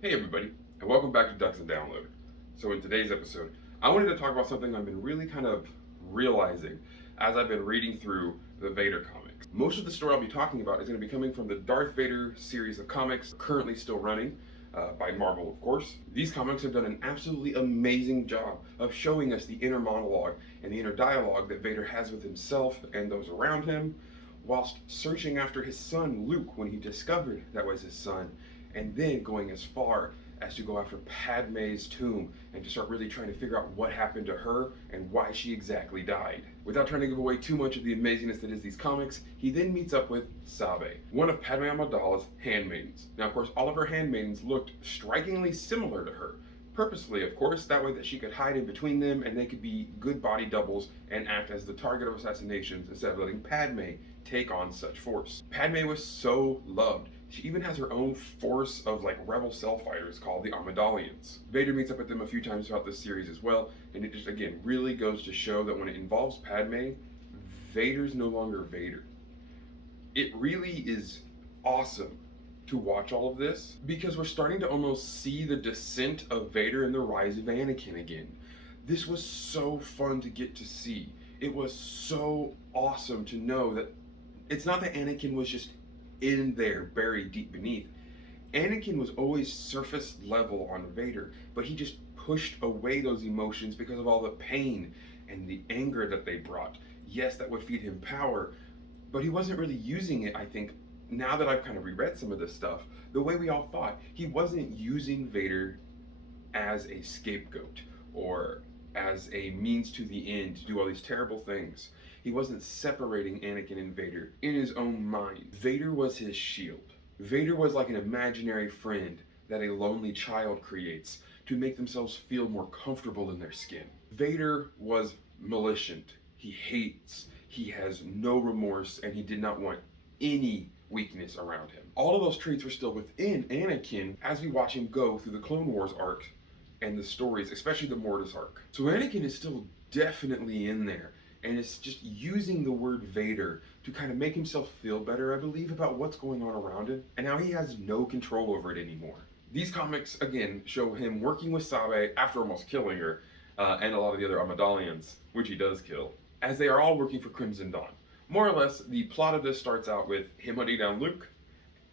Hey everybody, and welcome back to Ducks and Download. So in today's episode, I wanted to talk about something I've been really kind of realizing as I've been reading through the Vader comics. Most of the story I'll be talking about is going to be coming from the Darth Vader series of comics, currently still running, by Marvel, of course. These comics have done an absolutely amazing job of showing us the inner monologue and the inner dialogue that Vader has with himself and those around him, whilst searching after his son Luke when he discovered that was his son, and then going as far as to go after Padme's tomb and to start really trying to figure out what happened to her and why she exactly died. Without trying to give away too much of the amazingness that is these comics, he then meets up with Sabe, one of Padme Amidala's handmaidens. Now, of course, all of her handmaidens looked strikingly similar to her. Purposely, of course, that way that she could hide in between them and they could be good body doubles and act as the target of assassinations instead of letting Padme take on such force. Padme was so loved. She even has her own force of like rebel cell fighters called the Amidalians. Vader meets up with them a few times throughout this series as well, and it just again really goes to show that when it involves Padme, Vader's no longer Vader. It really is awesome to watch all of this because we're starting to almost see the descent of Vader and the rise of Anakin again. This was so fun to get to see. It was so awesome to know that it's not that Anakin was just in there, buried deep beneath. Anakin was always surface level on Vader, but he just pushed away those emotions because of all the pain and the anger that they brought. Yes, that would feed him power, but he wasn't really using it, I think, now that I've kind of reread some of this stuff, the way we all thought. He wasn't using Vader as a scapegoat or as a means to the end to do all these terrible things. He wasn't separating Anakin and Vader in his own mind. Vader was his shield. Vader was like an imaginary friend that a lonely child creates to make themselves feel more comfortable in their skin. Vader was malicious. He hates, he has no remorse, and he did not want any weakness around him. All of those traits were still within Anakin as we watch him go through the Clone Wars arc and the stories, especially the Mortis arc. So Anakin is still definitely in there, and it's just using the word Vader to kind of make himself feel better, I believe, about what's going on around him, and how he has no control over it anymore. These comics, again, show him working with Sabe after almost killing her, and a lot of the other Amidalians, which he does kill, as they are all working for Crimson Dawn. More or less, the plot of this starts out with him hunting down Luke,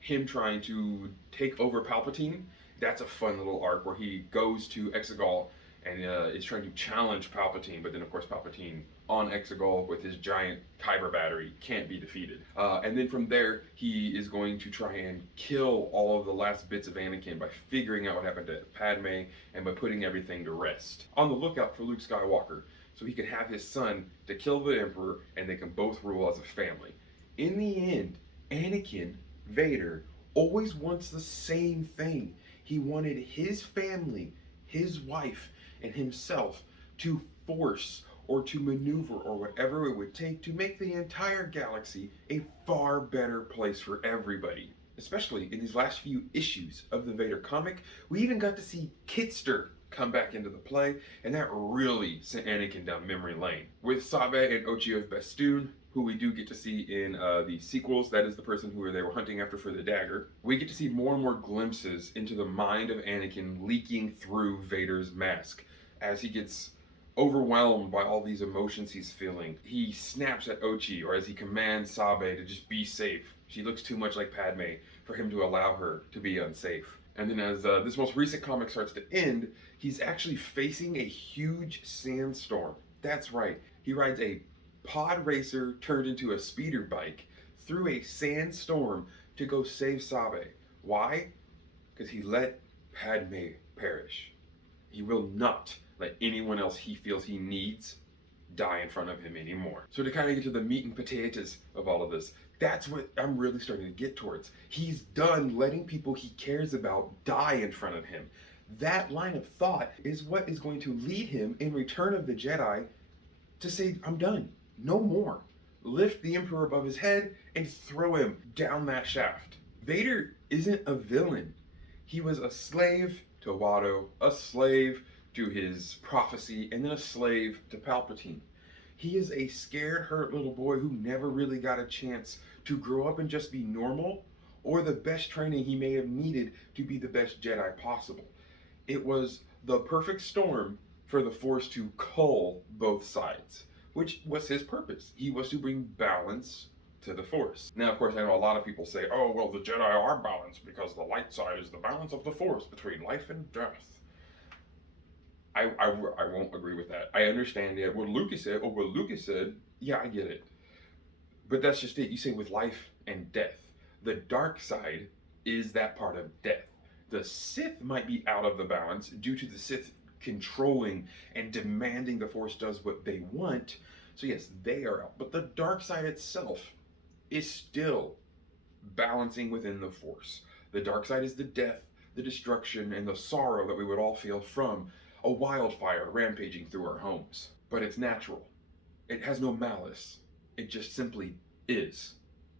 him trying to take over Palpatine. That's a fun little arc where he goes to Exegol and is trying to challenge Palpatine, but then of course Palpatine on Exegol with his giant Kyber battery can't be defeated. And then from there, he is going to try and kill all of the last bits of Anakin by figuring out what happened to Padme and by putting everything to rest. On the lookout for Luke Skywalker, so he can have his son to kill the Emperor and they can both rule as a family. In the end, Anakin, Vader, always wants the same thing. He wanted his family, his wife, and himself to force or to maneuver or whatever it would take to make the entire galaxy a far better place for everybody. Especially in these last few issues of the Vader comic, we even got to see Kitster come back into the play, and that really sent Anakin down memory lane. With Sabe and Ochi of Bestoon, who we do get to see in the sequels, that is the person who they were hunting after for the dagger, we get to see more and more glimpses into the mind of Anakin leaking through Vader's mask as he gets overwhelmed by all these emotions he's feeling. He snaps at Ochi, or as he commands Sabe to just be safe. She looks too much like Padme for him to allow her to be unsafe. And then as this most recent comic starts to end, he's actually facing a huge sandstorm. That's right, he rides a pod racer turned into a speeder bike through a sandstorm to go save Sabe. Why? Because he let Padme perish. He will not let anyone else he feels he needs die in front of him anymore. So to kind of get to the meat and potatoes of all of this, that's what I'm really starting to get towards. He's done letting people he cares about die in front of him. That line of thought is what is going to lead him in Return of the Jedi to say, I'm done. No more. Lift the Emperor above his head and throw him down that shaft. Vader isn't a villain. He was a slave to Watto, a slave to his prophecy, and then a slave to Palpatine. He is a scared, hurt little boy who never really got a chance to grow up and just be normal, or the best training he may have needed to be the best Jedi possible. It was the perfect storm for the Force to cull both sides, which was his purpose. He was to bring balance to the Force. Now, of course, I know a lot of people say, oh, well, the Jedi are balanced because the light side is the balance of the Force between life and death. I won't agree with that. I understand what Lucas said. Oh, what Lucas said, yeah, I get it. But that's just it. You say with life and death. The dark side is that part of death. The Sith might be out of the balance due to the Sith controlling and demanding the Force does what they want. So yes, they are out. But the dark side itself is still balancing within the Force. The dark side is the death, the destruction, and the sorrow that we would all feel from a wildfire rampaging through our homes. But it's natural. It has no malice. It just simply is.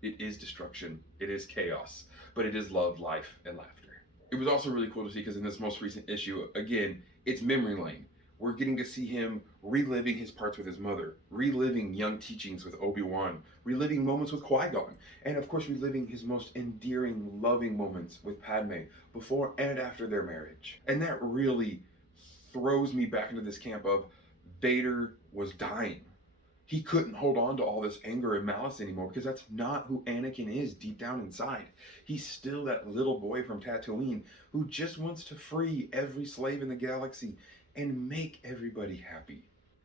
It is destruction. It is chaos. But it is love, life, and laughter. It was also really cool to see because in this most recent issue, again, it's memory lane. We're getting to see him reliving his parts with his mother, reliving young teachings with Obi-Wan, reliving moments with Qui-Gon, and of course reliving his most endearing, loving moments with Padme before and after their marriage. And that really throws me back into this camp of Vader was dying. He couldn't hold on to all this anger and malice anymore because that's not who Anakin is deep down inside. He's still that little boy from Tatooine who just wants to free every slave in the galaxy and make everybody happy.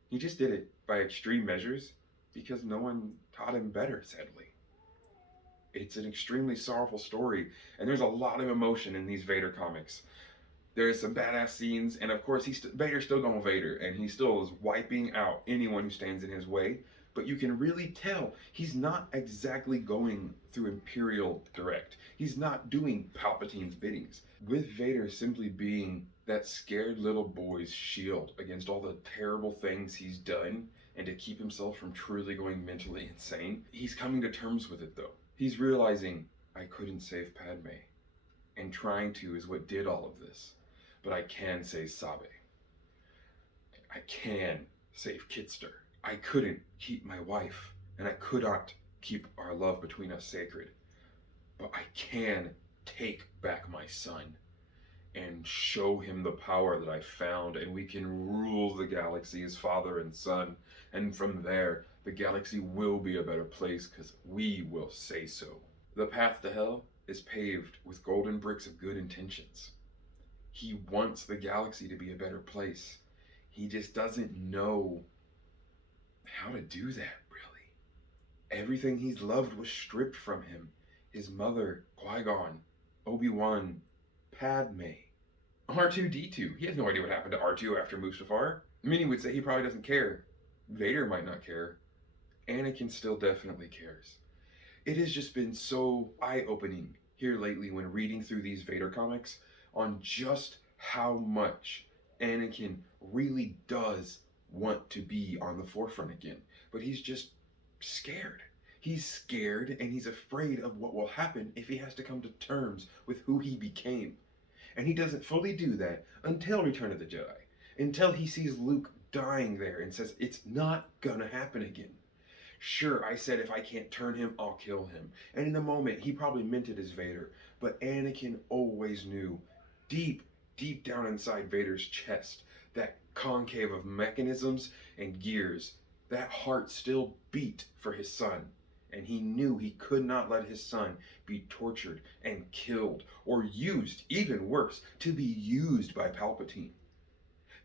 He just did it by extreme measures because no one taught him better, sadly. It's an extremely sorrowful story, and there's a lot of emotion in these Vader comics. There's some badass scenes, and of course, Vader's still going Vader, and he still is wiping out anyone who stands in his way. But you can really tell he's not exactly going through Imperial direct. He's not doing Palpatine's biddings. With Vader simply being that scared little boy's shield against all the terrible things he's done, and to keep himself from truly going mentally insane, he's coming to terms with it though. He's realizing, I couldn't save Padme, and trying to is what did all of this. But I can save Sabe. I can save Kitster. I couldn't keep my wife, and I could not keep our love between us sacred. But I can take back my son and show him the power that I found, and we can rule the galaxy as father and son. And from there, the galaxy will be a better place because we will say so. The path to hell is paved with golden bricks of good intentions. He wants the galaxy to be a better place. He just doesn't know how to do that, really. Everything he's loved was stripped from him. His mother, Qui-Gon, Obi-Wan, Padme, R2-D2. He has no idea what happened to R2 after Mustafar. Many would say he probably doesn't care. Vader might not care. Anakin still definitely cares. It has just been so eye-opening here lately when reading through these Vader comics on just how much Anakin really does want to be on the forefront again. But he's just scared. He's scared and he's afraid of what will happen if he has to come to terms with who he became. And he doesn't fully do that until Return of the Jedi. Until he sees Luke dying there and says, it's not gonna happen again. Sure, I said if I can't turn him, I'll kill him. And in the moment, he probably meant it as Vader. But Anakin always knew, deep down inside Vader's chest, that concave of mechanisms and gears, that heart still beat for his son. And he knew he could not let his son be tortured and killed, or used, even worse, to be used by Palpatine.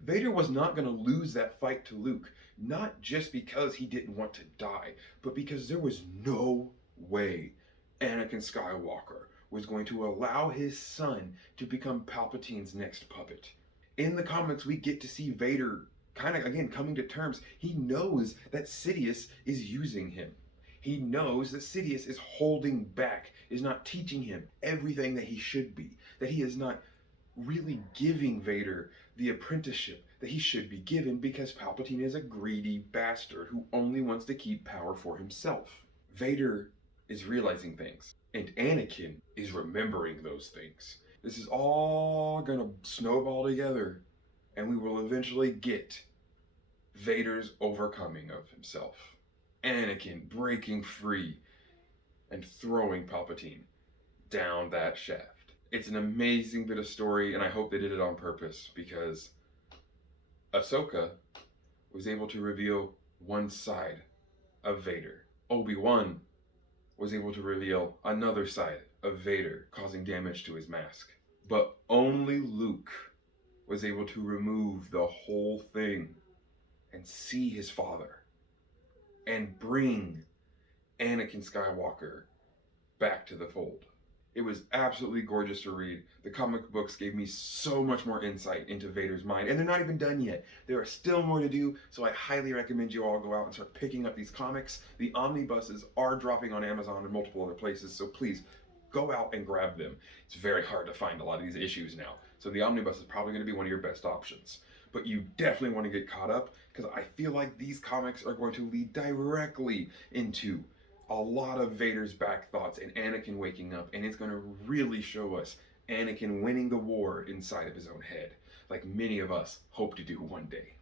Vader was not going to lose that fight to Luke, not just because he didn't want to die, but because there was no way Anakin Skywalker was going to allow his son to become Palpatine's next puppet. In the comics, we get to see Vader kind of, again, coming to terms. He knows that Sidious is using him. He knows that Sidious is holding back, is not teaching him everything that he should be, that he is not really giving Vader the apprenticeship that he should be given because Palpatine is a greedy bastard who only wants to keep power for himself. Vader is realizing things, and Anakin is remembering those things. This is all gonna snowball together, and we will eventually get Vader's overcoming of himself. Anakin breaking free and throwing Palpatine. down that shaft. It's an amazing bit of story, and I hope they did it on purpose, because Ahsoka was able to reveal one side of Vader. Obi-Wan was able to reveal another side of Vader, causing damage to his mask. But only Luke was able to remove the whole thing and see his father and bring Anakin Skywalker back to the fold. It was absolutely gorgeous to read. The comic books gave me so much more insight into Vader's mind, and they're not even done yet. There are still more to do, so I highly recommend you all go out and start picking up these comics. The omnibuses are dropping on Amazon and multiple other places, so please go out and grab them. It's very hard to find a lot of these issues now, so the omnibus is probably going to be one of your best options. But you definitely want to get caught up, because I feel like these comics are going to lead directly into a lot of Vader's back thoughts and Anakin waking up, and it's going to really show us Anakin winning the war inside of his own head, like many of us hope to do one day.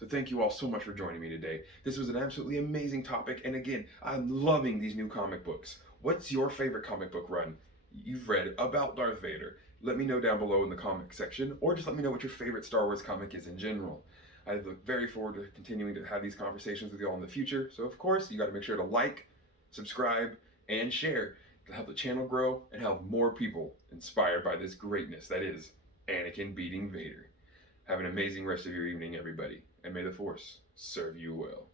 So thank you all so much for joining me today. This was an absolutely amazing topic, and again, I'm loving these new comic books. What's your favorite comic book run you've read about Darth Vader? Let me know down below in the comment section, or just let me know what your favorite Star Wars comic is in general. I look very forward to continuing to have these conversations with you all in the future. So of course, you got to make sure to like, subscribe, and share to help the channel grow and help more people inspired by this greatness that is Anakin beating Vader. Have an amazing rest of your evening, everybody, and may the Force serve you well.